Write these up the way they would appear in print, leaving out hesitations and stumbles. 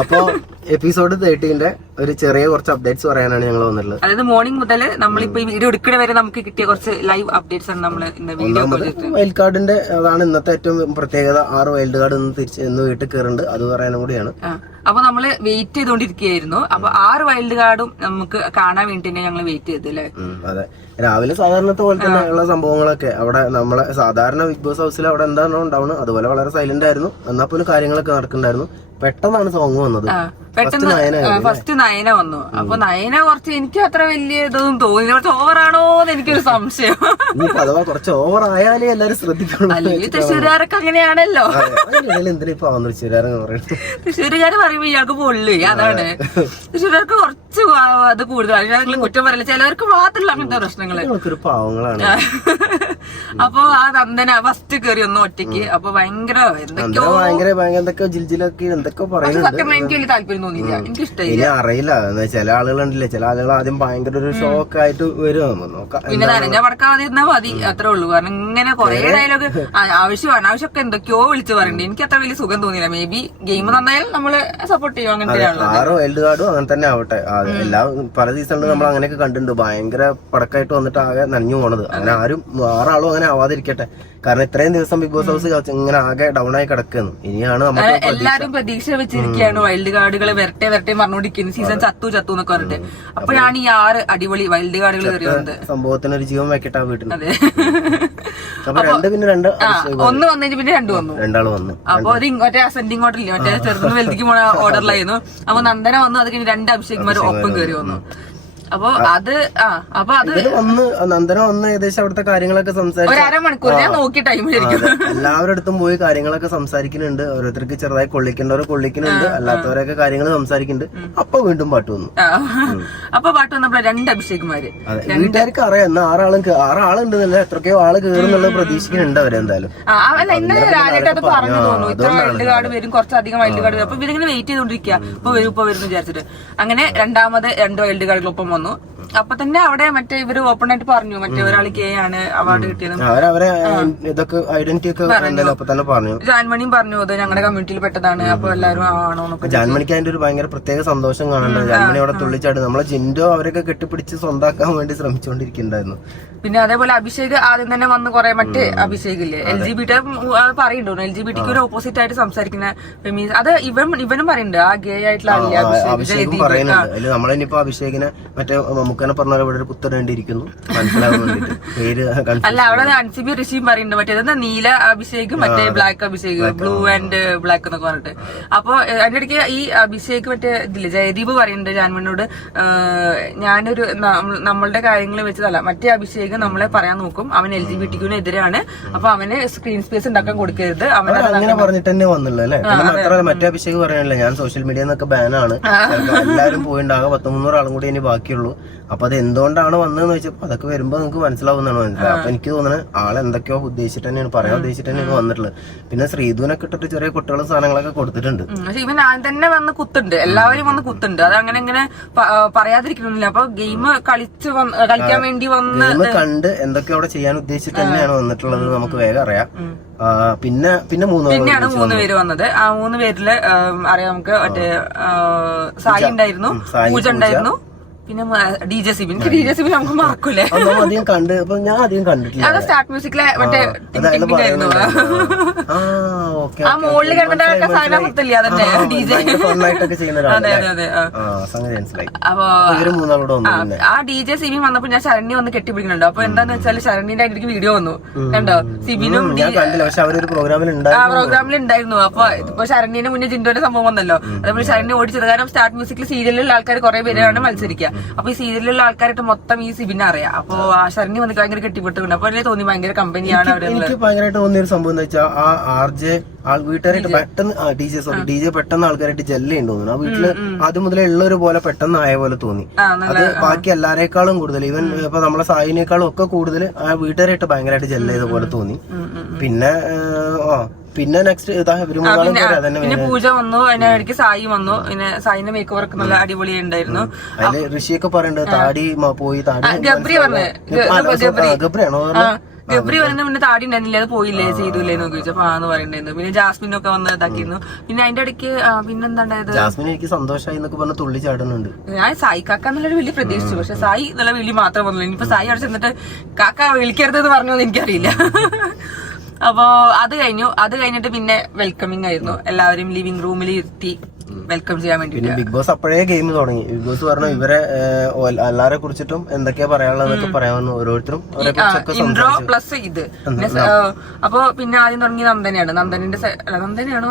അപ്പൊ എപ്പിസോഡ് 13 ഒരു ചെറിയ കുറച്ച് അപ്ഡേറ്റ്സ് പറയാനാണ് ഞങ്ങൾ വന്നിട്ടുള്ളത്. അതായത് മോർണിംഗ് മുതൽ നമ്മളിപ്പോ ഈ വീഡിയോ എടുക്കണ വരെ നമുക്ക് കിട്ടിയ കുറച്ച് ലൈവ് അപ്ഡേറ്റ്സ് ആണ് നമ്മൾ ഇന്ന് വീഡിയോ. വൈൽഡ് കാർഡിന്റെ അതാണ് ഇന്നത്തെ ഏറ്റവും പ്രത്യേകത. 6 വൈൽഡ് കാർഡ് ഇന്ന് വീട്ടിൽ കയറുന്നുണ്ട്, അത് പറയാനും കൂടിയാണ്. അപ്പൊ നമ്മള് വെയിറ്റ് ചെയ്തോണ്ടിരിക്കുകയായിരുന്നു. അപ്പൊ 6 വൈൽഡ് കാർഡും നമുക്ക് കാണാൻ വേണ്ടി തന്നെ ഞങ്ങൾ വെയിറ്റ് ചെയ്തു അല്ലേ. അതെ, രാവിലെ സാധാരണത്തെ പോലെ തന്നെ ഉള്ള സംഭവങ്ങളൊക്കെ അവിടെ നമ്മളെ സാധാരണ ബിഗ് ബോസ് ഹൗസിൽ അവിടെ എന്താണോ ഉണ്ടാവുന്നത് അതുപോലെ വളരെ സൈലന്റ് ആയിരുന്നു. എന്നാൽ പോലും കാര്യങ്ങളൊക്കെ നടക്കുന്നുണ്ടായിരുന്നു. പെട്ടെന്നാണ് സോങ് വന്നത്. ഫസ്റ്റ് നയന വന്നു. അപ്പൊ നയന കുറച്ച് എനിക്ക് അത്ര വലിയ ഇതൊന്നും തോന്നി, കുറച്ച് ഓവറാണോ എന്ന് എനിക്കൊരു സംശയം. അഥവാ കുറച്ച് ഓവർ ആയാലേ എല്ലാരും ശ്രദ്ധിക്കണം. അല്ലെങ്കിൽ തൃശ്ശൂരുകാരൊക്കെ അങ്ങനെയാണല്ലോ. എന്തിനാ ഇപ്പൊ തൃശ്ശൂരുകാരെന്ന് പറയുന്നത്? തൃശ്ശൂരുകാര് പറയുമ്പോ ഇയാൾക്ക് പൊള്ളു. അതാണ് തൃശ്ശൂരുകാർക്ക് കുറച്ച് അത് കൂടുതലാണ്. ഞങ്ങൾ കുറ്റം പറയില്ല, ചിലവർക്ക് മാത്രമല്ല അങ്ങനത്തെ പ്രശ്നങ്ങള്. പാവങ്ങളാണ്. അപ്പൊ ആ നന്ദന ഫസ്റ്റ് കയറി ഒന്ന് ഒറ്റയ്ക്ക്. അപ്പൊ ഭയങ്കര എന്തൊക്കെയോ ജിൽജിലൊക്കെ എന്തൊക്കെ പറയുന്നുണ്ട്. എനിക്ക് വലിയ താല്പര്യം തോന്നിയില്ല, എനിക്ക് ഇഷ്ടമായി. ഇനി അറിയില്ല, ചില ആളുകളുണ്ടല്ലേ, ചില ആളുകൾ ആദ്യം ഭയങ്കര ഒരു ഷോക്ക് ആയിട്ട് വരും. പിന്നെ നനഞ്ഞ പടക്കാതിരുന്നാ മതി, അത്രേ ഉള്ളൂ. കാരണം ഇങ്ങനെ കുറെ ഡയലോഗ് അനാവശ്യമൊക്കെ എന്തൊക്കെയോ വിളിച്ചു പറയണ്ടേ, എനിക്ക് അത്ര വലിയ സുഖം തോന്നിയില്ല. മേ ബി ഗെയിം നന്നായാൽ നമ്മള് സപ്പോർട്ട് ചെയ്യും. അങ്ങനത്തെ 6 വൈൽഡ് കാർഡും അങ്ങനെ തന്നെ ആവട്ടെ. എല്ലാ പല സീസണിലും നമ്മൾ അങ്ങനെയൊക്കെ കണ്ടിട്ടുണ്ട്, ഭയങ്കര പടക്കായിട്ട് വന്നിട്ട് ആകെ നനഞ്ഞു പോണത്. അങ്ങനെ ആരും 6 ആളും അങ്ങനെ ആവാതിരിക്കട്ടെ. കാരണം ഇത്രയും ദിവസം ബിഗ് ബോസ് ഹൗസ് ഇങ്ങനെ ആകെ ഡൗൺ ആയി കിടക്കുന്നു. ഇനിയാണ് നമുക്ക് എല്ലാരും പ്രതീക്ഷ വെച്ചിരിക്കുകയാണ് വൈൽഡ് കാർഡുകൾ വരട്ടെ പറഞ്ഞുകൊണ്ടിരിക്കുന്നു. സീസൺ ചത്തു എന്നൊക്കെ പറഞ്ഞിട്ട്. അപ്പോഴാണ് ഈ 6 അടിപൊളി വൈൽഡ് കാർഡുകൾ കയറിയത്. സംഭവത്തിന് ഒരു ജീവൻ വെക്കട്ടെ വീട്ടിൽ. അതെ, അപ്പൊ 2 പിന്നെ 2 1 വന്നതിന് പിന്നെ 2 വന്നു. 2 ആള് വന്നു. അപ്പൊ അത് മറ്റേ അസെൻഡിങ് ഓർഡറില്ലേ, മറ്റേ ചെറുതും വലുതിക്ക് പോണ ഓർഡറിലായിരുന്നു. അപ്പൊ നന്ദന വന്നു, അത് കഴിഞ്ഞ് 2 അഭിഷേകുമാർ ഒപ്പം കയറി വന്നു. അപ്പൊ അത് വന്ന് നന്ദന വന്ന് ഏകദേശം അവിടുത്തെ കാര്യങ്ങളൊക്കെ സംസാരിച്ചു. 1/2 മണിക്കൂർ ഞാൻ നോക്കി ടൈം ശരിക്കും. എല്ലാവരുടെ അടുത്തും പോയി കാര്യങ്ങളൊക്കെ സംസാരിക്കുന്നുണ്ട്. ഓരോരുത്തർക്ക് ചെറുതായി കൊള്ളിക്കേണ്ടവർ കൊള്ളിക്കുന്നുണ്ട്, അല്ലാത്തവരൊക്കെ കാര്യങ്ങൾ സംസാരിക്കുന്നുണ്ട്. അപ്പൊ വീണ്ടും പാട്ട് വന്നു. അപ്പൊ പാട്ട് വന്നപ്പോ 2 അഭിഷേകുമാര്. വീട്ടുകാർക്ക് അറിയാം എന്നാ 6 ആളുണ്ടെന്നല്ല, എത്രയൊക്കെയോ ആള് കയറുന്നുള്ള പ്രതീക്ഷിക്കുന്നുണ്ട് അവരെന്തായാലും. അല്ല, ഇന്നലെ രാജേട്ട് അത് പറഞ്ഞു തോന്നുന്നു, ഇത്ര വൈൽഡ് കാർഡ് വരും, കുറച്ചധികം വൈൽഡ് കാർഡ് വരും. അപ്പൊ ഇവരിങ്ങനെ വെയിറ്റ് ചെയ്തോണ്ടിരിക്കുക, ഇപ്പൊ വരും വിചാരിച്ചിട്ട്. അങ്ങനെ രണ്ടാമത് 2 വൈൽഡ് കാർഡിലൊപ്പം വന്നു. അപ്പൊ തന്നെ അവിടെ മറ്റേ ഇവര് ഓപ്പൺ ആയിട്ട് പറഞ്ഞു, മറ്റേ ഒരാൾ കെ ആണ് അവാർഡ് കിട്ടിയത്. ഇതൊക്കെ ഐഡന്റിറ്റി ഒക്കെ പറഞ്ഞു. ജാൻമണിയും പറഞ്ഞു അത് ഞങ്ങളുടെ കമ്മ്യൂണിറ്റിയിൽ പെട്ടതാണ്. അപ്പൊ എല്ലാരും ആണോ എന്നൊക്കെ. ജാൻമണിക്ക് അതിന്റെ ഒരു ഭയങ്കര പ്രത്യേക സന്തോഷം കാണണ്ടത്. ജാൻമണി അവിടെ തുള്ളിച്ചാട് നമ്മളെ ജിൻഡോ അവരൊക്കെ കെട്ടിപ്പിടിച്ച് സ്വന്താക്കാൻ വേണ്ടി ശ്രമിച്ചുകൊണ്ടിരിക്കുന്നുണ്ടായിരുന്നു. പിന്നെ അതേപോലെ അഭിഷേക് ആദ്യം തന്നെ വന്ന് കുറെ മറ്റേ അഭിഷേക് ഇല്ലേ LGBT പറയുന്നുണ്ടോ, LGBT ഒരു ഓപ്പോസിറ്റ് ആയിട്ട് സംസാരിക്കുന്ന ഫെമീസ്. അത് ഇവനും പറയുന്നുണ്ട്, ആ ഗേ ആയിട്ടുള്ള അഭിഷേക് പറയുന്നുണ്ട്. അതിൽ നമ്മളിനിപ്പോ അഭിഷേകിനെ മറ്റേ നമുക്കെന്നെ പറഞ്ഞ ഇവിടെ ഒരു കുത്തരേണ്ടിയിരിക്കുന്നു മനസ്സിലാവാൻ വേണ്ടിട്ട് പേര്. അല്ല, അവിടെ അൻസിബി ഋഷിയും പറയുന്നുണ്ട്, മറ്റേത് നീല അഭിഷേക്, മറ്റേ black Abhishek, blue and black എന്നൊക്കെ പറഞ്ഞിട്ട്. അപ്പൊ അതിന്റെ ഇടയ്ക്ക് ഈ അഭിഷേക് മറ്റേ ഇതില്ലേ ജയദീപ് പറയുന്നുണ്ട് ജാൻമണിയോട്, ഞാനൊരു നമ്മളുടെ കാര്യങ്ങൾ വെച്ചതല്ല, മറ്റേ അഭിഷേക് നമ്മളെ പറയാൻ നോക്കും, അവൻ LGBTQ എതിരാണ്, അപ്പൊ അവന് സ്ക്രീൻ സ്പേസ് ഉണ്ടാക്കാൻ കൊടുക്കരുത്. അവൻ അങ്ങനെ പറഞ്ഞിട്ട് തന്നെ വന്നുള്ളൂ അല്ലെ. മാത്രമല്ല മറ്റേ അഭിഷേക് പറയാനില്ല, ഞാൻ സോഷ്യൽ മീഡിയ എന്നൊക്കെ ബാനാണ്, എല്ലാവരും പോയിണ്ടാകെ 100-300 ആളും കൂടി ഇനി ബാക്കിയുള്ളൂ. അപ്പൊ അത് എന്തുകൊണ്ടാണ് വന്നതെന്ന് വെച്ചപ്പോ അതൊക്കെ വരുമ്പോ നിങ്ങൾക്ക് മനസ്സിലാവുന്നതാണ് മനസ്സിലാവും. അപ്പൊ എനിക്ക് തോന്നുന്നത് ആളെന്തൊക്കെയോ ഉദ്ദേശിച്ചിട്ട് തന്നെയാണ് പറയാൻ ഉദ്ദേശിച്ചിട്ട് തന്നെയാണ് വന്നിട്ടുള്ളത്. പിന്നെ ശ്രീധുവിനൊക്കെ ഇട്ടിട്ട് ചെറിയ കുട്ടികളും സാധനങ്ങളൊക്കെ കൊടുത്തിട്ടുണ്ട്. ഇവൻ തന്നെ വന്ന് കുത്തുണ്ട്, എല്ലാവരും വന്ന് കുത്തുണ്ട്. അത് അങ്ങനെ ഇങ്ങനെ പറയാതിരിക്കണമെന്നില്ല. അപ്പൊ ഗെയിം കളിക്കാൻ വേണ്ടി വന്ന് കണ്ട് എന്തൊക്കെയോ അവിടെ ചെയ്യാൻ ഉദ്ദേശിച്ചിട്ട് തന്നെയാണ് വന്നിട്ടുള്ളത്, നമുക്ക് വേഗം അറിയാം. പിന്നെയാണ് 3 പേര് വന്നത്. ആ 3 പേരില് അറിയാം നമുക്ക്, മറ്റേ സായി ഉണ്ടായിരുന്നു, പൂജ ഉണ്ടായിരുന്നു, പിന്നെ DJ സിബിൻ. DJ സിബിൻ നമുക്ക് മറക്കൂലേ, അധികം കണ്ട്. ഞാൻ അധികം കണ്ടിട്ടില്ല. അത് സ്റ്റാർട്ട് മ്യൂസിക്കിലെ മറ്റേ ആയിരുന്നു. ആ മുകളിൽ കണ്ടിട്ടൊക്കെ സാധനത്തില്ലേ, അതന്നെ DJ. അതെ അതെ അതെ. അപ്പൊ ആ DJ സിബിൻ വന്നപ്പോ ഞാൻ ശരണ്യ വന്ന് കെട്ടിപ്പിടിക്കുന്നുണ്ട്. അപ്പൊ എന്താന്ന് വെച്ചാൽ ശരണ്യന്റെ അതിലേക്ക് വീഡിയോ വന്നു, കണ്ടോ? സിബിനും പ്രോഗ്രാമിൽ ഉണ്ടായിരുന്നു. അപ്പൊ ഇപ്പൊ ശരണ്യന് മുന്നേ ജിൻഡോന്റെ സംഭവം വന്നല്ലോ, അതേപോലെ ശരണ്യ ഓടിച്ചത്. കാരണം സ്റ്റാർട്ട് മ്യൂസിക്കിൽ സീരിയലിലുള്ള ആൾക്കാർ കുറെ പേരാണ് മത്സരിക്കുക. അപ്പൊ ഈ സീരിയലിലുള്ള ആൾക്കാരായിട്ട് മൊത്തം ഈ സിബിനെ അറിയാം. അപ്പൊ ആ ശരണ്യ വന്ന് ഭയങ്കര കെട്ടിപ്പെട്ടുണ്ട്. അപ്പൊ അതിനെ തോന്നി ഭയങ്കര കമ്പനിയാണ് അവര്. എനിക്ക് ഭയങ്കരമായിട്ട് തോന്നിയ ഒരു സംഭവം എന്ന് വെച്ചാൽ ആ RJ വീട്ടുകാരായിട്ട് പെട്ടെന്ന് DJ പെട്ടെന്ന് ആൾക്കാരായിട്ട് ജെല്ലുണ്ട് തോന്നുന്നു. ആ വീട്ടില് ആദ്യം മുതലേ ഉള്ളൊരു പോലെ പെട്ടെന്ന് ആയ പോലെ തോന്നി. അത് ബാക്കി എല്ലാരേക്കാളും കൂടുതൽ, ഈവൻ ഇപ്പൊ നമ്മളെ സായിനേക്കാളും ഒക്കെ കൂടുതൽ ആ വീട്ടുകാരായിട്ട് ഭയങ്കരമായിട്ട് ജെല്ല് ചെയ്ത പോലെ തോന്നി. പിന്നെ നെക്സ്റ്റ് പിന്നെ പൂജ വന്നു, അതിനിടയ്ക്ക് സായി വന്നു. പിന്നെ സായിന്റെ മേക്ക് വർക്ക് നല്ല അടിപൊളി ഉണ്ടായിരുന്നു. അതില് ഋഷിയൊക്കെ പറയണ്ടത് താടി പോയി, താടി ഗബ്രി പറഞ്ഞു, ഗബ്രിയാണോ ഗബ്രി വരുന്ന പിന്നെ താടി ഉണ്ടായിരുന്നില്ല, അത് പോയില്ലേ ചെയ്തൂല്ലേ എന്ന് ചോദിച്ചപ്പോ ആന്ന് പറയണ്ടായിരുന്നു. പിന്നെ ജാസ്മിനൊക്കെ വന്ന് ഇതാക്കിയിരുന്നു. പിന്നെ അതിന്റെ ഇടയ്ക്ക് പിന്നെന്താണ്ടായത്, ജാസ്മിൻ എനിക്ക് സന്തോഷമായി എന്നൊക്കെ പറഞ്ഞ് തുള്ളി ചാടുന്നുണ്ട്. ഞാൻ സായി കാക്ക എന്നുള്ളൊരു വിളി പ്രതീക്ഷിച്ചു, പക്ഷെ സായി എന്നുള്ള വിളി മാത്രം വന്നു. ഇനിയിപ്പോ സായി അവിടെ ചെന്നിട്ട് കാക്ക വിളിക്കരുതെന്ന് പറഞ്ഞു എനിക്കറിയില്ല. അപ്പോ അത് കഴിഞ്ഞിട്ട് പിന്നെ വെൽക്കമിങ് ആയിരുന്നു. എല്ലാവരും ലിവിംഗ് റൂമിൽ ഇരുത്തി വെൽക്കം ചെയ്യാൻ വേണ്ടി. ബിഗ് ബോസ് അപ്പോഴേ ഗെയിം തുടങ്ങി. ബിഗ് ബോസ് പറഞ്ഞു ഇവരെ എല്ലാരെ കുറിച്ചിട്ടും എന്തൊക്കെയാ പറയാനുള്ളതൊക്കെ പറയാമെന്ന് ഓരോരുത്തരും ഇൻട്രോ പ്ലസ് ഇത്. അപ്പൊ പിന്നെ ആദ്യം തുടങ്ങി നന്ദനയാണ്. നന്ദനയാണോ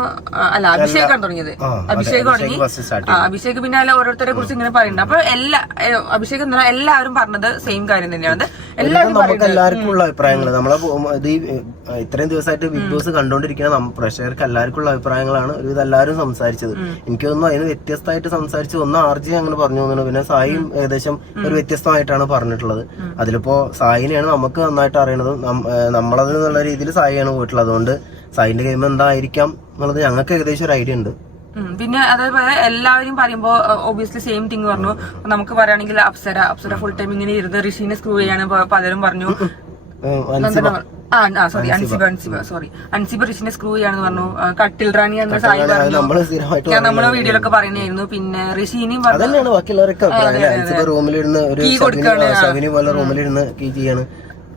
അല്ല അഭിഷേകാണ് തുടങ്ങിയത്. അഭിഷേക് തുടങ്ങി. അഭിഷേക് പിന്നെ അല്ല ഓരോരുത്തരെ കുറിച്ച് ഇങ്ങനെ പറയുന്നുണ്ട്. അപ്പൊ അഭിഷേക് എന്താ എല്ലാവരും പറഞ്ഞത് സെയിം കാര്യം തന്നെയാണ്. നമുക്ക് എല്ലാവർക്കും ഉള്ള അഭിപ്രായങ്ങൾ നമ്മളെ ഇത്രയും ദിവസമായിട്ട് ബിഗ് ബോസ് കണ്ടുകൊണ്ടിരിക്കുന്ന പ്രേക്ഷകർക്ക് എല്ലാവർക്കും ഉള്ള അഭിപ്രായങ്ങളാണ് ഒരുവിധം എല്ലാവരും സംസാരിച്ചത്. എനിക്ക് തോന്നുന്നു അതിന് വ്യത്യസ്തമായിട്ട് സംസാരിച്ച് ഒന്ന് ആർജി അങ്ങനെ പറഞ്ഞു തോന്നുന്നു. പിന്നെ സായിയും ഏകദേശം ഒരു വ്യത്യസ്തമായിട്ടാണ് പറഞ്ഞിട്ടുള്ളത്. അതിലിപ്പോ സായിനെയാണ് നമുക്ക് നന്നായിട്ട് അറിയണത്. നമ്മളത് എന്നുള്ള രീതിയിൽ സായിയാണ് പോയിട്ടുള്ളത്. അതുകൊണ്ട് സായിന്റെ ഗെയിം എന്തായിരിക്കാം എന്നുള്ളത് ഞങ്ങൾക്ക് ഏകദേശം ഒരു ഐഡിയ ഉണ്ട്. പിന്നെ അതേപോലെ എല്ലാവരും പറയുമ്പോ ഒബിയസ്ലി സെയിം തിങ് പറഞ്ഞു. നമുക്ക് പറയുകയാണെങ്കിൽ അപ്സര ഫുൾ ടൈം ഇങ്ങനെ ഇരുന്ന് ഋഷീനെ സ്ക്രൂ ചെയ്യാണ് പലരും പറഞ്ഞു. അൻസിബ ഋഷിനെ സ്ക്രൂ ചെയ്യാന്ന് പറഞ്ഞു. കട്ടിൽ റാണി എന്ന സായി പറഞ്ഞു. നമ്മളെ വീഡിയോയിലൊക്കെ പറയുന്നായിരുന്നു. പിന്നെ ഋഷീനെയും കീ കൊടുക്കാണ്.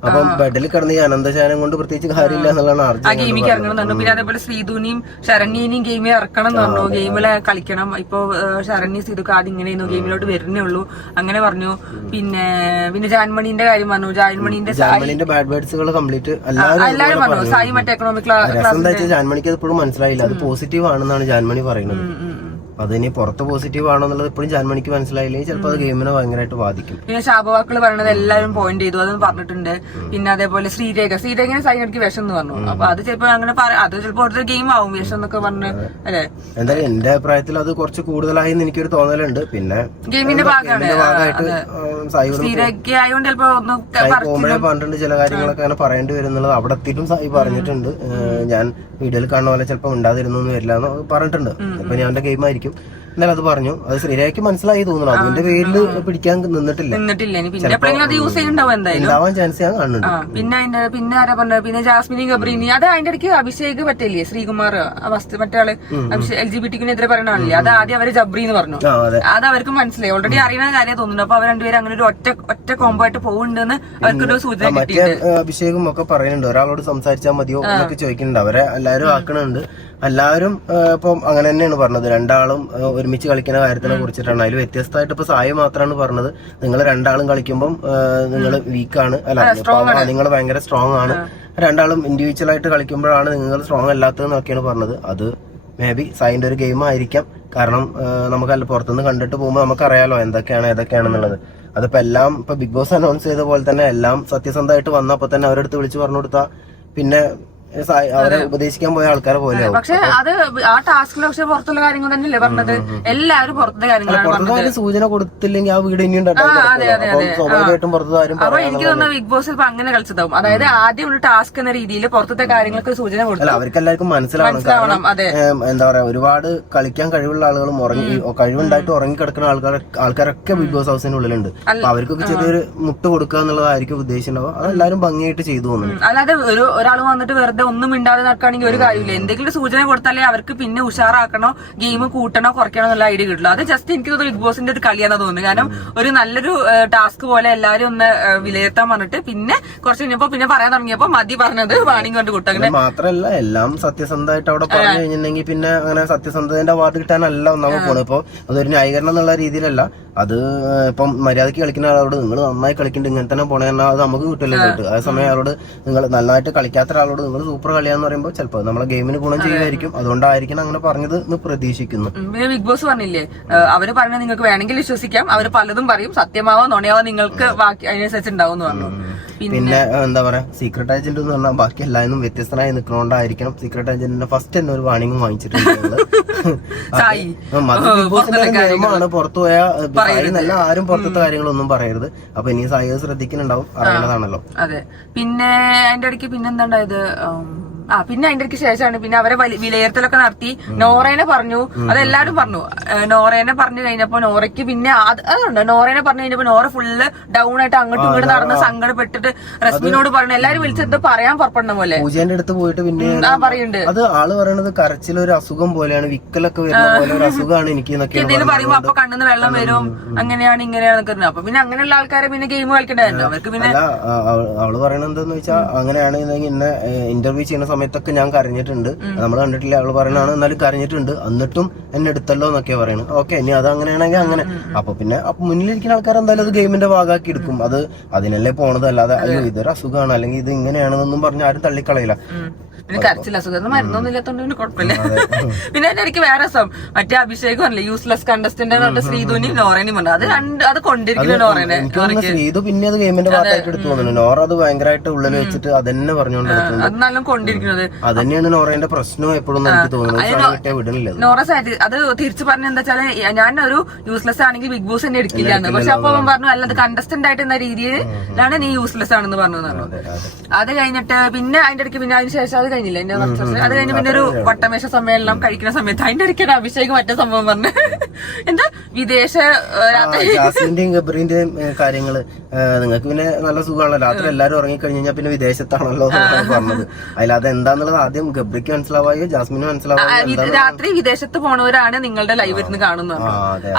അപ്പം ബെഡിൽ കിടന്ന് ഈ അനന്തശാനം കൊണ്ട് പ്രത്യേകിച്ച് കാര്യമില്ല എന്നുള്ളതാണ് ആ ഗെയിമിക്ക് ഇറങ്ങണം പറഞ്ഞു. പിന്നെ അതേപോലെ ശ്രീധുനെയും ശരണ്യനെയും ഗെയിമിൽ ഇറക്കണം എന്ന് പറഞ്ഞു. ഗെയിമില് കളിക്കണം. ഇപ്പൊ ശരണ്യ ശ്രീധുക്ക് ആദ്യം ഇങ്ങനെയായിരുന്നു, ഗെയിമിലോട്ട് വരുന്നേ ഉള്ളൂ അങ്ങനെ പറഞ്ഞു. പിന്നെ ജാൻമണിന്റെ കാര്യം പറഞ്ഞു. ജാൻമണിന്റെ ബാഡ് വേർഡ്സുകൾ കംപ്ലീറ്റ് എല്ലാവരും പറഞ്ഞു. സായി മറ്റേ എക്കണോമിക് ക്ലാസ് ജാൻമണിക്ക് അത് ഇപ്പോഴും മനസ്സിലായില്ല. അത് പോസിറ്റീവ് ആണെന്നാണ് ജാൻമണി പറയുന്നത്. അതിനി പുറത്ത് പോസിറ്റീവ് ആണോ എന്നുള്ളത് ഇപ്പോഴും ജാൻമണിക്ക് മനസ്സിലായില്ലെങ്കിൽ ചിലപ്പോൾ അത് ഗെയിമിനെ ഭയങ്കരമായിട്ട് ബാധിക്കും. പിന്നെ ശാപവാക്കൾ പറയണത് എല്ലാവരും പോയിന്റ് ചെയ്തു, അതൊന്നും പറഞ്ഞിട്ടുണ്ട്. പിന്നെ അതേപോലെ ശ്രീരേഖനെ സൈനിക്ക് വിഷം എന്ന് പറഞ്ഞു. അപ്പൊ അത് ചിലപ്പോൾ അങ്ങനെ അത് ചിലപ്പോൾ ഒരു ഗെയിം ആവും വിഷം എന്നൊക്കെ പറഞ്ഞു അല്ലെ. എന്തായാലും എന്റെ അഭിപ്രായത്തിൽ അത് കുറച്ച് കൂടുതലായി എനിക്കൊരു തോന്നലുണ്ട്. പിന്നെ ഗെയിമിന്റെ ഭാഗമായിട്ട് ശ്രീരേഖ ആയതുകൊണ്ട് ചിലപ്പോ പോകുമ്പോഴേ പറഞ്ഞിട്ടുണ്ട് ചില കാര്യങ്ങളൊക്കെ അങ്ങനെ പറയേണ്ടി വരുന്നുള്ളത്. അവിടെ എത്തിയിട്ടും സായി പറഞ്ഞിട്ടുണ്ട്. ഞാൻ വീഡിയോയിൽ കാണുന്ന പോലെ ചിലപ്പോൾ ഉണ്ടാതിരുന്നു വരില്ല എന്ന് പറഞ്ഞിട്ടുണ്ട്. ഇപ്പൊ ഞാൻ എന്റെ ഗെയിം ആയിരിക്കും എന്നാലും അത് പറഞ്ഞു. അത് ശ്രീരേഖയ്ക്ക് മനസ്സിലായി തോന്നുന്നു. അതിന്റെ പേരിൽ പിടിക്കാൻ നിന്നിട്ടില്ല. ഉണ്ടാവാൻ ചാൻസ് ഞാൻ കാണുന്നുണ്ട്. പിന്നെ ആരാ പറഞ്ഞത്, പിന്നെ ജാസ്മിനി ഗബ്രീനി അത് അതിന്റെ ഇടയ്ക്ക് അഭിഷേക് പറ്റില്ലേ, ശ്രീകുമാർ മറ്റേ ആള് LGBT-ക്കെതിരെ പറയണല്ലേ, അത് ആദ്യം അവര് ജബ്രി എന്ന് പറഞ്ഞു. അത് അവർക്ക് മനസ്സിലായി, ഓൾറെഡി അറിയുന്ന കാര്യം തോന്നുന്നു. അപ്പൊ അവർ രണ്ടുപേരും അങ്ങനെ ഒരു ഒറ്റ കോംബോ ആയിട്ട് പോകുന്നുണ്ടെന്ന് അവർക്കൊരു സൂചന കിട്ടിയിട്ടുണ്ട്. അഭിഷേകും ഒക്കെ പറയുന്നുണ്ട് ഒരാളോട് സംസാരിച്ചാൽ മതിയോ എന്നൊക്കെ ചോദിക്കുന്നുണ്ട്. അവരെ എല്ലാവരും ആക്കണുണ്ട്. എല്ലാവരും ഇപ്പം അങ്ങനെ തന്നെയാണ് പറഞ്ഞത്. രണ്ടാളും ഒരുമിച്ച് കളിക്കുന്ന കാര്യത്തിനെ കുറിച്ചിട്ടാണ്. അതിൽ വ്യത്യസ്തമായിട്ട് ഇപ്പൊ സായി മാത്രമാണ് പറഞ്ഞത് നിങ്ങൾ രണ്ടാളും കളിക്കുമ്പം നിങ്ങൾ വീക്കാണ്, അല്ല നിങ്ങൾ ഭയങ്കര സ്ട്രോങ് ആണ്. രണ്ടാളും ഇൻഡിവിജ്വൽ ആയിട്ട് കളിക്കുമ്പോഴാണ് നിങ്ങൾ സ്ട്രോങ് അല്ലാത്തതെന്നൊക്കെയാണ് പറഞ്ഞത്. അത് മേ ബി സായിന്റെ ഒരു ഗെയിം ആയിരിക്കാം. കാരണം നമുക്കല്ല പുറത്തുനിന്ന് കണ്ടിട്ട് പോകുമ്പോൾ നമുക്കറിയാലോ ഏതൊക്കെയാണെന്നുള്ളത്. അതിപ്പോ എല്ലാം ഇപ്പൊ ബിഗ് ബോസ് അനൗൺസ് ചെയ്ത പോലെ തന്നെ എല്ലാം സത്യസന്ധമായിട്ട് വന്നപ്പോ തന്നെ അവരെടുത്ത് വിളിച്ച് പറഞ്ഞു കൊടുത്താ പിന്നെ അവരെ ഉപദേശിക്കാൻ പോയ ആൾക്കാരെ പോലെ. പക്ഷെ അത് ആ ടാസ്കിൽ പക്ഷെ പുറത്തുള്ള കാര്യങ്ങൾ തന്നെയല്ലേ പറഞ്ഞത്. എല്ലാവരും പുറത്തെ കാര്യങ്ങളാണ്. സൂചന കൊടുത്തില്ലെങ്കിൽ ആ വീട് ഇനി സ്വാഭാവികമായിട്ടും പുറത്തു ആരും. അപ്പൊ എനിക്ക് തോന്നുന്നു ബിഗ് ബോസ് ഇപ്പൊ അങ്ങനെ കളിച്ചതാവും. അതായത് ആദ്യം ഒരു ടാസ്ക് എന്ന രീതിയിൽ പുറത്തെ കാര്യങ്ങൾക്ക് സൂചന കൊടുത്തു. അവർക്ക് എല്ലാവർക്കും മനസ്സിലാവണം. എന്താ പറയാ, ഒരുപാട് കളിക്കാൻ കഴിവുള്ള ആളുകളും കഴിവുണ്ടായിട്ട് ഉറങ്ങിക്കിടക്കുന്ന ആൾക്കാരൊക്കെ ബിഗ് ബോസ് ഹൗസിനുള്ളിലുണ്ട്. അപ്പൊ അവർക്കൊക്കെ ചെറിയൊരു മുട്ട് കൊടുക്കുക എന്നുള്ളതായിരിക്കും ഉദ്ദേശിച്ചിട്ടുണ്ടാവുക. അതെല്ലാരും ഭംഗിയായിട്ട് ചെയ്തു തോന്നുന്നു. അല്ലാതെ ഒരാൾ വന്നിട്ട് വെറുതെ ഒന്നും മിണ്ടാതെ നടക്കുകയാണെങ്കിൽ ഒരു കാര്യമില്ല. എന്തെങ്കിലും സൂചന കൊടുത്താലേ അവർക്ക് പിന്നെ ഉഷാറാക്കണോ ഗെയിം കൂട്ടണോ കുറയ്ക്കണോ എന്നുള്ള ഐഡിയ കിട്ടുള്ളൂ. അത് ജസ്റ്റ് എനിക്ക് തോന്നുന്നു ബിഗ് ബോസിന്റെ ഒരു കളിയാണെന്ന് തോന്നുന്നു. കാരണം ഒരു നല്ലൊരു ടാസ്ക് പോലെ എല്ലാവരും ഒന്ന് വിലയിരുത്താൻ പറഞ്ഞിട്ട് പിന്നെ കുറച്ച് കഴിഞ്ഞപ്പോ പിന്നെ പറയാൻ തുടങ്ങിയപ്പോ മതി പറഞ്ഞത് വാണിംഗ് കൊണ്ട് കൂട്ടും. അങ്ങനെ മാത്രമല്ല എല്ലാം സത്യസന്ധമായിട്ട് അവിടെ പറഞ്ഞു കഴിഞ്ഞിട്ടുണ്ടെങ്കിൽ പിന്നെ അങ്ങനെ സത്യസന്ധതയുടെ അവാർഡ് കിട്ടാനല്ല ഒന്നാമത് പോണത്. ഇപ്പൊ അതൊരു ന്യായീകരണം എന്നുള്ള രീതിയിലല്ല. അത് ഇപ്പം മര്യാദയ്ക്ക് കളിക്കുന്ന ആളോട് നിങ്ങൾ നന്നായി കളിക്കുന്നുണ്ട് ഇങ്ങനെ തന്നെ പോണേ പറഞ്ഞാൽ അത് നമുക്ക് കിട്ടില്ല കേട്ട്. അതേസമയം ആളോട് നിങ്ങൾ നന്നായിട്ട് കളിക്കാത്ത ഒരാളോട് നിങ്ങൾ സൂപ്പർ കളിയാന്ന് പറയുമ്പോൾ ചിലപ്പോൾ നമ്മളെ ഗെയിമിന് ഗുണം ചെയ്യുമായിരിക്കും. അതുകൊണ്ടായിരിക്കും അങ്ങനെ പറഞ്ഞത് എന്ന് പ്രതീക്ഷിക്കുന്നു. പിന്നെ ബിഗ് ബോസ് പറഞ്ഞില്ലേ, അവര് പറഞ്ഞത് നിങ്ങൾക്ക് വേണമെങ്കിൽ വിശ്വസിക്കാം, അവര് പലതും പറയും, സത്യമാവോ നുണയാവോ നിങ്ങൾക്ക് അതിനനുസരിച്ച് ഉണ്ടാവും എന്ന് പറഞ്ഞു. പിന്നെ എന്താ പറയാ, സീക്രട്ട് ഏജന്റ് എന്ന് പറഞ്ഞാൽ ബാക്കി എല്ലാവരും വ്യത്യസ്തനായി നിൽക്കുന്നതുകൊണ്ടായിരിക്കണം സീക്രട്ട് ഏജന്റിന്റെ ഫസ്റ്റ് തന്നെ ഒരു വാണിംഗ് വാങ്ങിച്ചിട്ടുണ്ട്. നിയമമാണ് പുറത്തു പോയാൽ നല്ല ആരും പുറത്തത്തെ കാര്യങ്ങളൊന്നും പറയരുത്. അപ്പൊ ഇനി സായി ശ്രദ്ധിക്കുന്നുണ്ടാവും, അറിയുന്നതാണല്ലോ. അതെ. പിന്നെ അതിന്റെ ഇടയ്ക്ക് പിന്നെന്താണ്ടായത്, പിന്നെ അതിന്റെ ശേഷമാണ് പിന്നെ അവരെ വിലയിരുത്തലൊക്കെ നടത്തി. നോറേനെ പറഞ്ഞു, അതെല്ലാരും പറഞ്ഞു. നോറേനെ പറഞ്ഞു കഴിഞ്ഞപ്പോ നോറയ്ക്ക് പിന്നെ അതുണ്ട്. നോറേനെ പറഞ്ഞു കഴിഞ്ഞപ്പോ നോറ ഫുള്ള് ഡൗൺ ആയിട്ട് അങ്ങോട്ടും ഇങ്ങോട്ട് നടന്ന് സങ്കടപ്പെട്ടിട്ട് റസ്മിനോട് പറഞ്ഞു എല്ലാരും വിളിച്ചെന്തോ പറയാൻ പുറപ്പെടുന്ന പോലെ പൂജേന്റെ അടുത്ത് പോയിട്ട് പിന്നെ പറയുന്നുണ്ട്. അത് ആള് പറയണത് കരച്ചിലൊരു അസുഖം പോലെയാണ്, വിക്കലൊക്കെ വരുന്ന പോലെ ഒരു അസുഖമാണ് എനിക്ക് എന്തെങ്കിലും പറയുമ്പോ അപ്പൊ കണ്ണിന്ന് വെള്ളം വരും, അങ്ങനെയാണ് ഇങ്ങനെയാണെന്നൊക്കെ പറഞ്ഞു. അപ്പൊ പിന്നെ അങ്ങനെയുള്ള ആൾക്കാരെ പിന്നെ ഗെയിം കളിക്കണ്ടായിരുന്നു അവർക്ക്. പിന്നെ അവള് പറയണത് എന്താന്ന് വെച്ചാൽ അങ്ങനെയാണ് ഇന്നെ ഇന്റർവ്യൂ ചെയ്യുന്ന സമയത്തൊക്കെ ഞാൻ കരഞ്ഞിട്ടുണ്ട്, നമ്മൾ കണ്ടിട്ടില്ല, അവള് പറയണതാണ്, എന്നാലും കരഞ്ഞിട്ടുണ്ട്, എന്നിട്ടും എന്നെ എടുത്തല്ലോ എന്നൊക്കെയാ പറയുന്നത്. ഓക്കെ, ഇനി അത് അങ്ങനെയാണെങ്കിൽ അങ്ങനെ. അപ്പൊ പിന്നെ മുന്നിലിരിക്കുന്ന ആൾക്കാർ എന്തായാലും അത് ഗെയിമിന്റെ ഭാഗമാക്കി എടുക്കും, അത് അതിനല്ലേ പോണത്. അല്ലാതെ അയ്യോ ഇതൊരു അസുഖമാണ് അല്ലെങ്കിൽ ഇത് ഇങ്ങനെയാണെന്നൊന്നും പറഞ്ഞ് ആരും തള്ളിക്കളയില്ല. പിന്നെ കരച്ചിൽ അസുഖം മരുന്നൊന്നും ഇല്ലാത്തോണ്ട് പിന്നെ കുഴപ്പമില്ല. പിന്നെ എനിക്ക് വേറെ രസം മറ്റേ അഭിഷേകം അല്ലേ യൂസ്ലെസ് കണ്ടസ്റ്റന്റ് ശ്രീധുനി നോറേനും ഉണ്ട്. അത് കൊണ്ടിരിക്കുന്ന നോറേനെ. ശ്രീധു പിന്നെ അത് ഗെയിമിന്റെ ഭാഗമായിട്ട് എടുത്തു തോന്നുന്നു. നോറ അത് ഭയങ്കരമായിട്ട് ഉള്ളിൽ വെച്ചിട്ട് അതന്നെ പറഞ്ഞുകൊണ്ടിരിക്കുന്നത്. അത് നല്ല കൊണ്ടിരിക്കുന്നത് അത് തന്നെയാണ് നോറേന്റെ പ്രശ്നം എപ്പോഴും എനിക്ക് തോന്നുന്നത്. വിടണില്ല നോറ സാറ്റ് അത് തിരിച്ചു പറഞ്ഞ എന്താ വെച്ചാൽ ഞാൻ ഒരു യൂസ്ലെസ് ആണെങ്കിൽ ബിഗ് ബോസ് തന്നെ എടുക്കില്ലാന്ന്. പക്ഷെ അപ്പൊ അവൻ പറഞ്ഞു അല്ല അത് കണ്ടസ്റ്റന്റ് ആയിട്ട് എന്ന രീതിയിലാണ് നീ യൂസ്ലെസ് ആണെന്ന് പറഞ്ഞതാണ്. അത് കഴിഞ്ഞിട്ട് പിന്നെ അതിന്റെ ഇടയ്ക്ക് പിന്നെ അതിന് ശേഷം അത് കഴിഞ്ഞില്ല എന്റെ അത് കഴിഞ്ഞ് പിന്നെ ഒരു വട്ടമേശ സമ്മേളനം കഴിക്കുന്ന സമയത്ത് അതിന്റെ ഇടയ്ക്ക് അഭിഷേക് മറ്റേ സംഭവം പറഞ്ഞു എന്താ വിദേശ ജാസ്മിന്റെയും ഗബ്രീന്റെയും കാര്യങ്ങള് നിങ്ങൾക്ക് പിന്നെ നല്ല സുഖമാണല്ലോ, രാത്രി എല്ലാരും ഉറങ്ങിക്കഴിഞ്ഞാൽ പിന്നെ വിദേശത്താണല്ലോ പറഞ്ഞത്. അതിലത് എന്താന്നുള്ളത് ആദ്യം ഗബ്രിക്ക് മനസ്സിലാവായോ ജാസ്മിന് മനസ്സിലാവായോ? രാത്രി വിദേശത്ത് പോണവരാണ് നിങ്ങളുടെ ലൈവ് ഇരുന്ന് കാണുന്നത്.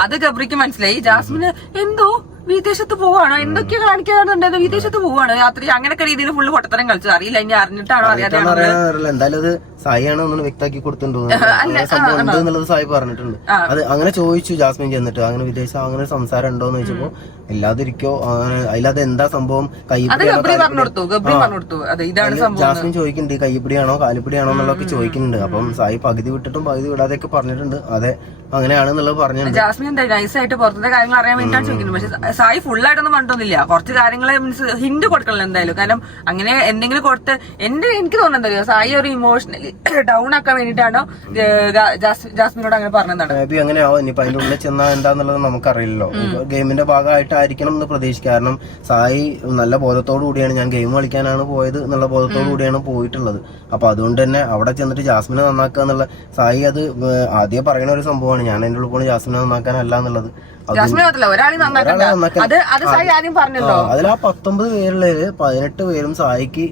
അത് ഗബ്രിക്ക് മനസ്സിലായി. ജാസ്മിന് എന്തോ വിദേശത്ത് പോവാണോ എന്തൊക്കെയോ കാണിക്കാറുണ്ടായിരുന്നു, വിദേശത്ത് പോവാണ് രാത്രി അങ്ങനൊക്കെ രീതിയിൽ ഫുള്ള് പൊട്ടത്തരം കളിച്ചു. അറിയില്ല ഇനി അറിഞ്ഞിട്ടാണോ അറിയാതെയാണോ എന്തായാലും അത് സായിയാണോ ഒന്നും വ്യക്തമാക്കി കൊടുത്തിട്ടുണ്ടോ സംഭവം ഉണ്ട് എന്നുള്ളത് സായി പറഞ്ഞിട്ടുണ്ട്. അത് അങ്ങനെ ചോദിച്ചു ജാസ്മിൻ ചെന്നിട്ട് അങ്ങനെ വിദേശം അങ്ങനെ സംസാരം ഉണ്ടോന്ന് ചോദിച്ചപ്പോ ഇല്ലാതിരിക്കോ അങ്ങനെ അതിലത് എന്താ സംഭവം ജാസ്മിൻ ചോദിക്കുന്നുണ്ട് കൈപ്പിടിയാണോ കാലിപ്പിടിയാണോ എന്നുള്ളതൊക്കെ ചോദിക്കുന്നുണ്ട്. അപ്പം സായി പകുതി വിട്ടിട്ടും പകുതി വിടാതെയൊക്കെ പറഞ്ഞിട്ടുണ്ട്. അതെ അങ്ങനെയാണെന്നുള്ളത് പറഞ്ഞിട്ടുണ്ട്. ജാസ്മിൻ എന്താ നൈസായിട്ട് പുറത്തെ കാര്യങ്ങൾ അറിയാൻ വേണ്ടിയിട്ടാണ് ചോദിക്കുന്നത്. പക്ഷെ സായി ഫുള്ളായിട്ടൊന്നും പറഞ്ഞിട്ടൊന്നുമില്ല, കുറച്ച് കാര്യങ്ങൾ മീൻസ് ഹിന്റ് കൊടുക്കണല്ലോ എന്തായാലും. കാരണം അങ്ങനെ എന്തെങ്കിലും കൊടുത്ത് എനിക്ക് തോന്നുന്നത് സായി ഒരു ഇമോഷണലി ഡൗൺ ആക്കാൻ വേണ്ടിയിട്ടാണോ ജാസ്മിനോട് അങ്ങനെ പറഞ്ഞതാണ്. മേ ബി അങ്ങനെ ആവും. ഇനിയിപ്പോ അതിന്റെ ഉള്ളിൽ ചെന്നാൽ എന്താന്നുള്ളത് നമുക്കറിയില്ലല്ലോ. ഗെയിമിന്റെ ഭാഗമായിട്ടായിരിക്കണം എന്ന് പ്രതീക്ഷിക്കുക. കാരണം സായി നല്ല ബോധത്തോടു കൂടിയാണ് ഞാൻ ഗെയിം കളിക്കാനാണ് പോയത് എന്നുള്ള ബോധത്തോടു കൂടിയാണ് പോയിട്ടുള്ളത്. അപ്പൊ അതുകൊണ്ട് തന്നെ അവിടെ ചെന്നിട്ട് ജാസ്മിനെ നന്നാക്കുക എന്നുള്ള സായി അത് ആദ്യം പറയുന്ന ഒരു സംഭവമാണ്. ഞാൻ അതിന്റെ ഉള്ളിൽ പോണ ജാസ്മിനെ നന്നാക്കാനല്ല എന്നുള്ളത്. അതിൽ ആ 19 പേരില് 18 പേരും സായിക്ക്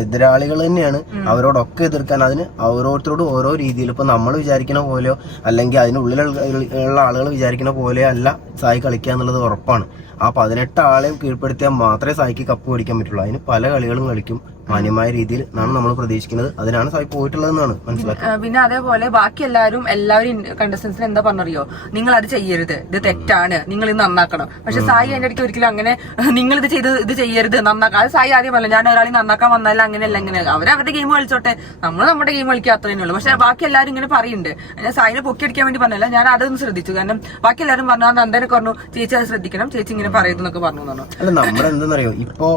എതിരാളികൾ തന്നെയാണ്. അവരോടൊക്കെ എതിർക്കാൻ അതിന് ഓരോരുത്തരോടും ഓരോ രീതിയിൽ ഇപ്പൊ നമ്മൾ വിചാരിക്കുന്ന പോലെയോ അല്ലെങ്കിൽ അതിനുള്ളിലുള്ള ആളുകൾ വിചാരിക്കുന്ന പോലെയോ അല്ല സായി കളിക്കുക എന്നുള്ളത് ഉറപ്പാണ്. ആ 18 ആളെയും കീഴ്പ്പെടുത്തിയാൽ മാത്രമേ സായിക്ക് കപ്പ് മേടിക്കാൻ പറ്റുള്ളൂ. അതിന് പല കളികളും കളിക്കും മാന്യമായ രീതിയിൽ എന്നാണ് നമ്മൾ പ്രതീക്ഷിക്കുന്നത്. അതിനാണ് സായി പോയിട്ടുള്ളതെന്നാണ് മനസ്സിലാക്കുന്നത്. പിന്നെ അതേപോലെ ബാക്കി എല്ലാവരും കണ്ടസ്റ്റൻസിന് എന്താ പറഞ്ഞറിയോ, നിങ്ങൾ അത് ചെയ്യരുത്, ഇത് തെറ്റാണ്, നിങ്ങൾ ഇത് നന്നാക്കണം. പക്ഷെ സായി അതിന്റെ ഇടയ്ക്ക് ഒരിക്കലും അങ്ങനെ നിങ്ങൾ ഇത് ചെയ്യരുത് നന്നാക്കാം. അത് സായി ആദ്യം പറഞ്ഞു ഞാൻ ഒരാളെ നന്നാക്കാൻ വന്നാലും അങ്ങനെയല്ല ഇങ്ങനെ അവരവരുടെ ഗെയിം കളിച്ചോട്ടെ, നമ്മൾ നമ്മുടെ ഗെയിം കളിക്കുക അത്രേ ഉള്ളൂ. പക്ഷെ ബാക്കി എല്ലാവരും ഇങ്ങനെ പറയുന്നുണ്ട്. ഞാൻ സായിനെ പൊക്കിയടിക്കാൻ വേണ്ടി പറഞ്ഞല്ല, ഞാൻ അതൊന്നും ശ്രദ്ധിച്ചു. കാരണം ബാക്കി എല്ലാവരും പറഞ്ഞു നന്ദനൊക്കെ പറഞ്ഞു ചേച്ചി അത് ശ്രദ്ധിക്കണം, ചേച്ചി ഇങ്ങനെ പറയുന്നൊക്കെ പറഞ്ഞു. അല്ല നമ്മളെന്തെന്നറിയോ ഇപ്പൊ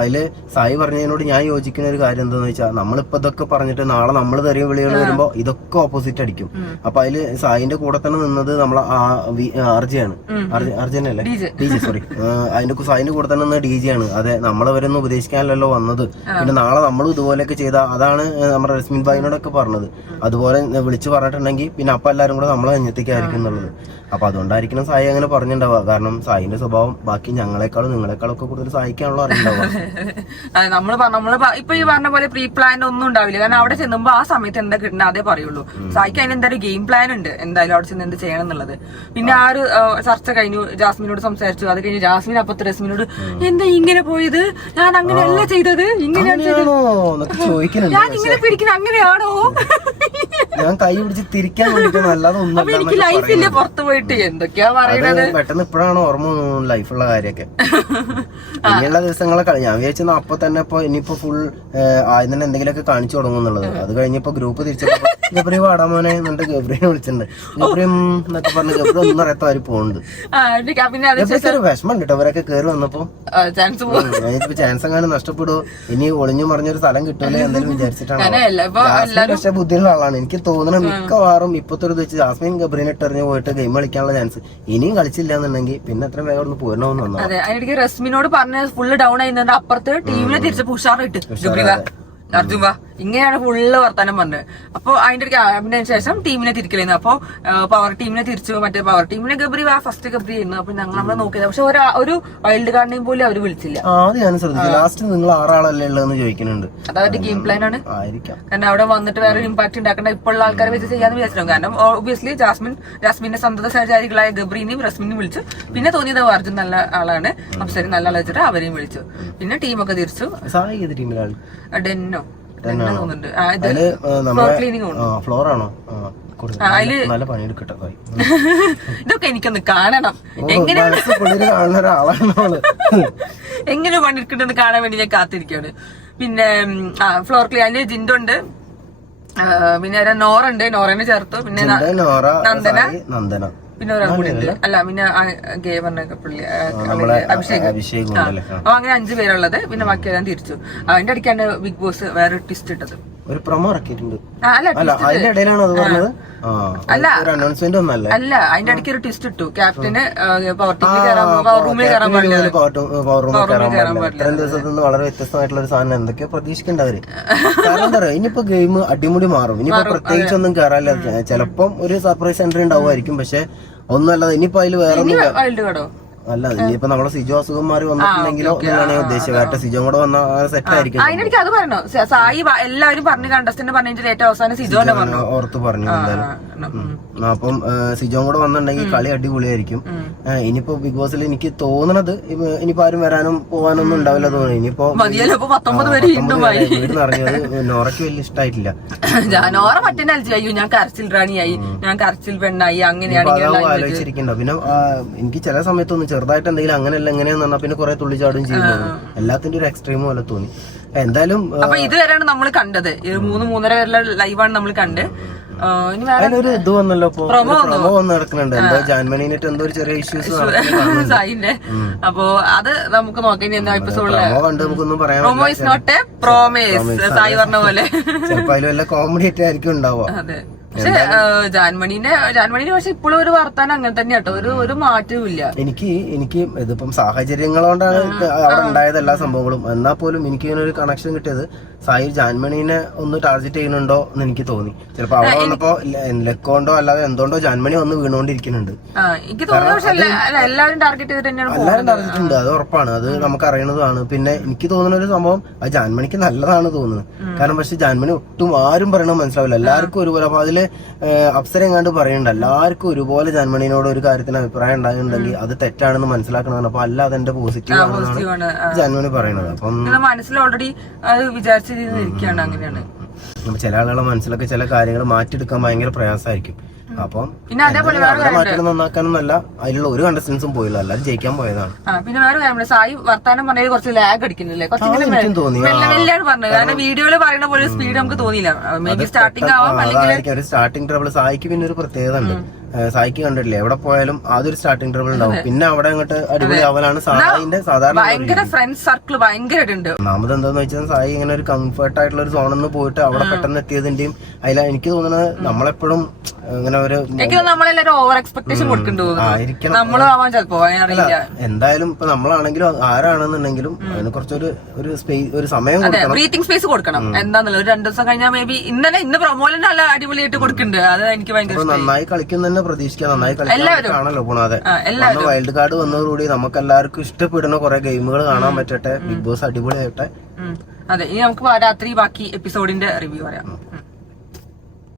അതില് സായി പറഞ്ഞതിനോട് ഞാൻ യോജിക്കുന്ന ഒരു കാര്യം എന്താന്ന് വെച്ചാൽ നമ്മളിപ്പോ ഇതൊക്കെ പറഞ്ഞിട്ട് നാളെ നമ്മൾ തെറിയ വിളികൾ വരുമ്പോ ഇതൊക്കെ ഓപ്പോസിറ്റ് അടിക്കും. അപ്പൊ അതില് സായിന്റെ കൂടെ തന്നെ നിന്നത് നമ്മളെ ആർജയാണ്, അർജനല്ലേ DJ സോറി, സായിന്റെ കൂടെ തന്നെ നിന്ന് DJ ആണ്. അതെ നമ്മളവരൊന്നും ഉപദേശിക്കാനല്ലോ വന്നത്. പിന്നെ നാളെ നമ്മളും ഇതുപോലെയൊക്കെ ചെയ്ത അതാണ് നമ്മുടെ റസ്മിൻ ഭായിനോടൊക്കെ പറഞ്ഞത്. അതുപോലെ വിളിച്ചു പറഞ്ഞിട്ടുണ്ടെങ്കിൽ പിന്നെ അപ്പൊ എല്ലാരും കൂടെ നമ്മളെ അന്യത്തേക്കായിരിക്കും എന്നുള്ളത്. അപ്പൊ അതുകൊണ്ടായിരിക്കണം സായി അങ്ങനെ പറഞ്ഞിട്ടുണ്ടാവുക. കാരണം സായിന്റെ സ്വഭാവം ബാക്കി ഞങ്ങളെക്കാളും നിങ്ങളെക്കാളും ഒക്കെ കൂടുതൽ സായിക്കാണല്ലോ അറിയുണ്ടാവുക. നമ്മള് ഇപ്പൊ ഈ പറഞ്ഞ പോലെ പ്രീ പ്ലാൻ ഒന്നും ഉണ്ടാവില്ല. കാരണം അവിടെ ചെന്നുമ്പോ ആ സമയത്ത് എന്താ കിട്ടുന്നത് അതേ പറയുള്ളൂ. സായിക്ക് അതിന് എന്തായാലും ഗെയിം പ്ലാൻ ഉണ്ട് എന്തായാലും അവിടെ ചെന്ന് എന്ത് ചെയ്യണം എന്നുള്ളത്. പിന്നെ ആ ഒരു ചർച്ച കഴിഞ്ഞു, ജാസ്മിനോട് സംസാരിച്ചു. അത് കഴിഞ്ഞ് ജാസ്മിൻ അപ്പത്തെ റസ്മിനോട് എന്താ ഇങ്ങനെ പോയത്, ഞാൻ അങ്ങനെയല്ല ചെയ്തത്, ഇങ്ങനെയാണ് ഞാൻ ഇങ്ങനെ പിടിക്കുന്നത് അങ്ങനെയാണോ, ഞാൻ കൈ പിടിച്ച് തിരിക്കാൻ വേണ്ടിട്ടാണ് അല്ലാതെ ഒന്നും എനിക്ക് ലൈഫില്ലേ പുറത്തു പോയിട്ട് എന്തൊക്കെയാ പറയുന്നത്. പെട്ടെന്ന് ഇപ്പോഴാണ് ഓർമ്മ ലൈഫുള്ള കാര്യമൊക്കെ. ഇനിയുള്ള ദിവസങ്ങളൊക്കെ ഞാൻ വിചാരിച്ചത് അപ്പൊ തന്നെ ഇപ്പൊ ഇനിയിപ്പോ ഫുൾ ആദ്യം തന്നെ എന്തെങ്കിലുമൊക്കെ കാണിച്ചു തുടങ്ങും എന്നുള്ളത്. അത് കഴിഞ്ഞപ്പോ ഗ്രൂപ്പ് തിരിച്ചപ്പോ ഗബ്രി വാടാമോനെ എന്നിട്ട് ഗബ്രിനെ വിളിച്ചിട്ടുണ്ട്. ഗബ്രിയും എന്നൊക്കെ പറഞ്ഞ് ഗബ്രി ഒന്നും അറിയാത്ത അവര് പോകുന്നുണ്ട്. വിഷമം കേട്ടോ അവരൊക്കെ കയറി വന്നപ്പോ ചാൻസ് എങ്ങാനും നഷ്ടപ്പെടുവോ, ഇനി ഒളിഞ്ഞു മറിഞ്ഞൊരു സ്ഥലം കിട്ടൂലേ എന്തെങ്കിലും വിചാരിച്ചിട്ടാണ്. പക്ഷെ ബുദ്ധിയുള്ള ആളാണ്. എനിക്ക് തോന്നുന്നത് മിക്കവാറും ഇപ്പത്തെ ഒരു വെച്ച് ജാസ്മിൻ ഗബ്രീനെ ഇട്ടെറിഞ്ഞ് പോയിട്ട് ഗെയിം കളിക്കാനുള്ള ചാൻസ് ഇനിയും കളിച്ചില്ല എന്നുണ്ടെങ്കിൽ പിന്നെ എത്ര വേഗം ഒന്ന് പൂർണ്ണമെന്ന് വന്നു. അതെ അതിനിടയ്ക്ക് റസ്മിനോട് പറഞ്ഞ ഫുള്ള് ഡൗൺ ആയിരുന്നുണ്ട്. അപ്പുറത്ത് ടീമിനെ തിരിച്ച് ഉഷാറിട്ട് അർജുൻ വാ ഇങ്ങനെയാണ് ഫുള്ള് വർത്താനം പറഞ്ഞത്. അപ്പൊ അതിന്റെ ശേഷം ടീമിനെ തിരിക്കലായിരുന്നു. അപ്പൊ പവർ ടീമിനെ തിരിച്ചു. മറ്റേ പവർ ടീമിനെ ഗബ്രി ഫസ്റ്റ് ഗബ്രി ആയിരുന്നു. അപ്പൊ നമ്മളെ നോക്കിയത്. പക്ഷെ ഒരു വൈൽഡ് കാർഡിനെയും പോലും അവര് വിളിച്ചില്ല. ഞാൻ ശ്രദ്ധിച്ചു. ലാസ്റ്റ് നിങ്ങൾ 6 ആളല്ലേ ഉള്ളതെന്ന് ചോദിക്കുന്നുണ്ട്. അതവരുടെ ഗെയിം പ്ലാൻ ആണ്. കാരണം അവിടെ വന്നിട്ട് വേറെ ഇമ്പാക്ട് ഉണ്ടാക്കേണ്ട ഇപ്പോഴുള്ള ആൾക്കാരെ വെച്ച് ചെയ്യാന്ന് വിചാരിച്ചിട്ടുണ്ടാവും. കാരണം ഓബിയസ്ലി ജാസ്മിന്റെ സന്തത സഹചാരികളായ ഗബ്രീനെയും റസ്മിനെയും വിളിച്ചു. പിന്നെ തോന്നിയത് അർജുൻ നല്ല ആളാണ്, അപ്സരി നല്ല ആളെ വെച്ചിട്ട് അവരെയും വിളിച്ചു. പിന്നെ ടീമൊക്കെ തിരിച്ചു. ഡെന്നോ തോന്നുന്നുണ്ട്. നല്ല പണിയെടുക്കട്ടെ. ഇതൊക്കെ എനിക്കൊന്ന് കാണണം. എങ്ങനെ പണിയെടുക്കണ്ടെന്ന് കാണാൻ വേണ്ടി ഞാൻ കാത്തിരിക്കാണ്. പിന്നെ ഫ്ലോർ ക്ലീൻ അതിന് ജിൻഡുണ്ട്, പിന്നെ നോറുണ്ട്, നോറനെ ചേർത്തു, പിന്നെ നന്ദന, പിന്നെ ഒരാൾ കൂടി ഉണ്ട്. അല്ല പിന്നെ ഗേ പറഞ്ഞ പുള്ളി അഭിഷേക്. അപ്പൊ അങ്ങനെ 5 പേരുള്ളത്. പിന്നെ ബാക്കി എല്ലാം തിരിച്ചു. അതിന്റെ ഇടയ്ക്കാണ് ബിഗ് ബോസ് വേറെ ട്വിസ്റ്റ് ഇട്ടത്. ഒരു പ്രൊമോ ഇറക്കിയിട്ടുണ്ട്. അല്ല അതിന്റെ ഇടയ്ക്ക് ഒരു ട്വിസ്റ്റ് ഇട്ടു. ക്യാപ്റ്റന് പവർ റൂമിൽ കയറാൻ പാടില്ല. ഇത്രയും ദിവസത്തിൽ വളരെ വ്യത്യസ്തമായിട്ടുള്ള ഒരു സാധനം എന്തൊക്കെയോ പ്രതീക്ഷിക്കണ്ടവര്. കാരണം എന്താ പറയാ, ഇനിയിപ്പോ ഗെയിം അടിമുടി മാറും. ഇനിയിപ്പോ പ്രത്യേകിച്ച് ഒന്നും കയറാനില്ല. ചിലപ്പം ഒരു സർപ്രൈസ് എൻട്രി ഉണ്ടാവുമായിരിക്കും. പക്ഷെ ഒന്നുമല്ലാതെ ഇനിയിപ്പോ അതിൽ വേറെ അല്ല. ഇനിയിപ്പോ നമ്മളെ സിജോ അസുഖം മാറി വന്നിട്ടുണ്ടെങ്കിലോ എന്നാണ് ഞാൻ ഉദ്ദേശിച്ചത്. സിജോ കൂടെ വന്ന സെറ്റ് ആയിരിക്കും. അതിനെനിക്ക് അത് പറഞ്ഞു. സായി എല്ലാവരും പറഞ്ഞു, കണ്ടസ്റ്റന്റ് പറഞ്ഞിട്ട് ഏറ്റവും അവസാനം സിജോനെ പറഞ്ഞു, ഓർത്ത് പറഞ്ഞു. അപ്പം സിജോ കൂടെ വന്നിട്ടുണ്ടെങ്കിൽ കളി അടിപൊളിയായിരിക്കും. ഇനിയിപ്പോ ബിഗ് ബോസിൽ എനിക്ക് തോന്നണത് ഇനിയിപ്പോ ആരും വരാനും പോവാനൊന്നും ഉണ്ടാവില്ല തോന്നുന്നു. ഇനിയിപ്പോ വീട് നിറഞ്ഞത് നോറയ്ക്ക് വലിയ ഇഷ്ടമായിട്ടില്ല. നോറ മറ്റേ അയ്യോ ഞാൻ കരച്ചിൽ റാണിയായി, ഞാൻ കരച്ചിൽ പെണ്ണായി, അങ്ങനെയാണ് ആലോചിച്ചിരിക്കണ്ട. പിന്നെ എനിക്ക് ചില സമയത്തൊന്നും ചെറുതായിട്ട് എന്തെങ്കിലും അങ്ങനെയല്ല എങ്ങനെയാന്ന് പറഞ്ഞാൽ പിന്നെ കുറെ തുള്ളിച്ചാടും ചെയ്യുന്നു. എല്ലാത്തിന്റെ ഒരു എക്സ്ട്രീം പോലെ തോന്നി. എന്തായാലും അപ്പൊ ഇതുവരെയാണ് നമ്മൾ കണ്ടത്. 3-3:30 വരെയുള്ള ലൈവാണ് നമ്മൾ കണ്ട്. അതിനൊരു ഇത് വന്നല്ലോ, പ്രൊമോ വന്ന് നടക്കുന്നുണ്ട്. എന്തോ ജാൻമണിനായിട്ട് എന്തോ ഒരു ചെറിയ ഇഷ്യൂസ് സായിന്റെ. അപ്പൊ അത് നമുക്ക് നോക്കാം എപ്പിസോഡില്. കണ്ട് നമുക്കൊന്നും പറയാൻ സായി പറഞ്ഞ പോലെ ചിലപ്പോ അതിൽ വല്ല കോമഡി ആയിട്ടായിരിക്കും ഉണ്ടാവുക. അതെ. പക്ഷെ ജാൻമണിന്റെ പക്ഷെ ഇപ്പോഴും ഒരു വർത്താനം അങ്ങനെ തന്നെ കേട്ടോ, ഒരു മാറ്റവും ഇല്ല. എനിക്ക് ഇതിപ്പം സാഹചര്യങ്ങൾ കൊണ്ടാണ് അവിടെ ഉണ്ടായത് എല്ലാ സംഭവങ്ങളും. എന്നാൽ പോലും എനിക്ക് ഇങ്ങനെ ഒരു കണക്ഷൻ കിട്ടിയത് സായി ജാൻമണീനെ ഒന്ന് ടാർഗറ്റ് ചെയ്യുന്നുണ്ടോ എന്ന് എനിക്ക് തോന്നി. ചിലപ്പോ അവിടെ വന്നപ്പോ ലക്കോണ്ടോ അല്ലാതെ എന്തുകൊണ്ടോ ജാൻമണി വന്ന് വീണുകൊണ്ടിരിക്കുന്നുണ്ട്. എല്ലാവരും ടാർഗറ്റ് ഉണ്ട്, അത് ഉറപ്പാണ്. അത് നമുക്ക് അറിയണതാണ്. പിന്നെ എനിക്ക് തോന്നുന്ന ഒരു സംഭവം അത് ജാൻമണിക്ക് നല്ലതാണ് തോന്നുന്നത്. കാരണം പക്ഷെ ജാൻമണി ഒട്ടും ആരും പറയണത് മനസ്സിലാവില്ല. എല്ലാവർക്കും ഒരുപോലെ. അപ്പൊ അതില് അപ്സര എങ്ങാണ്ട് പറയണ്ട, എല്ലാവർക്കും ഒരുപോലെ ജാൻമണിനോട് ഒരു കാര്യത്തിന് അഭിപ്രായം ഉണ്ടാകുന്നുണ്ടെങ്കിൽ അത് തെറ്റാണെന്ന് മനസ്സിലാക്കണമെന്ന്. അപ്പൊ അല്ല അതെന്റെ പോസിറ്റീവ് ആണെന്നാണ് ജാൻമണി പറയണത്. അപ്പം മനസ്സിൽ ഓൾറെഡി അത് വിചാരിച്ചിരിക്കുകയാണ്. അങ്ങനെയാണ് ചില ആളുകളുടെ മനസ്സിലൊക്കെ ചില കാര്യങ്ങൾ മാറ്റിയെടുക്കാൻ ഭയങ്കര പ്രയാസമായിരിക്കും. അപ്പം മാറ്റം നന്നാക്കാനൊന്നല്ല അതിലുള്ള ഒരു കണ്ടസ്റ്റൻസും പോയില്ല, എല്ലാവരും ജയിക്കാൻ പോയതാണ്. പിന്നെ വേറെ കാര്യം, സായി വർത്താനം പറഞ്ഞത് കുറച്ച് ലാഗ് അടിക്കുന്നില്ലേ, തോന്നി പറഞ്ഞു. കാരണം വീഡിയോയില് പറയുന്ന പോലെ സ്പീഡ് നമുക്ക് തോന്നിയില്ല. മേ ബി സ്റ്റാർട്ടിംഗ് ആവാം, അല്ലെങ്കിൽ ഒരു സ്റ്റാർട്ടിംഗ് ട്രബിൾ. സായിക്ക് പിന്നെ ഒരു പ്രത്യേകത ഉണ്ട്, സായിക്ക് കണ്ടിട്ടില്ലേ, എവിടെ പോയാലും ആദ്യം ഒരു സ്റ്റാർട്ടിംഗ് ട്രബിൾ ഉണ്ടാവും. പിന്നെ അവിടെ അങ്ങോട്ട് അടിപൊളി ആവലാണ് സായിന്റെ സാധാരണ. ഭയങ്കര ഫ്രണ്ട്സ് സർക്കിൾ ഭയങ്കരമായിട്ടുണ്ട്. ഒന്നാമത് എന്താന്ന് വെച്ചാൽ സായി ഇങ്ങനെ ഒരു കംഫർട്ട് ആയിട്ടുള്ള ഒരു സോണിൽ പോയിട്ട് അവിടെ പെട്ടെന്ന് എത്തിയതിന്റെയും അതിൽ എനിക്ക് തോന്നുന്നത് നമ്മളെപ്പോഴും ഇങ്ങനെ നമ്മളെല്ലാരും ഓവർ എക്സ്പെക്ടേഷൻ കൊടുക്കണ്ടോ നമ്മളും ആവാൻ ചിലപ്പോ അറിയില്ല. എന്തായാലും ഇപ്പൊ നമ്മളാണെങ്കിലും ആരാണെന്നുണ്ടെങ്കിലും അതിന് കുറച്ചൊരു ഒരു സമയം ബ്രീത്തിങ് സ്പേസ് കൊടുക്കണം. എന്താന്നല്ലോ ഒരു 2 ദിവസം കഴിഞ്ഞാൽ മേ ബി ഇന്ന് പ്രൊമോലിന് നല്ല അടിപൊളിയായിട്ട് കൊടുക്കുന്നുണ്ട്. അത് എനിക്ക് ഭയങ്കര നന്നായി കളിക്കും തന്നെ പ്രതീക്ഷിക്കാം. നന്നായി കളിക്കാനാണല്ലോ പോണാതെ. വൈൽഡ് കാർഡ് വന്നതോടുകൂടി നമുക്ക് എല്ലാവർക്കും ഇഷ്ടപ്പെടുന്ന കുറെ ഗെയിമുകൾ കാണാൻ പറ്റട്ടെ. ബിഗ് ബോസ് അടിപൊളിയായിട്ടെ. അതെ, ഇനി നമുക്ക് രാത്രി ബാക്കി എപ്പിസോഡിന്റെ റിവ്യൂ പറയാം.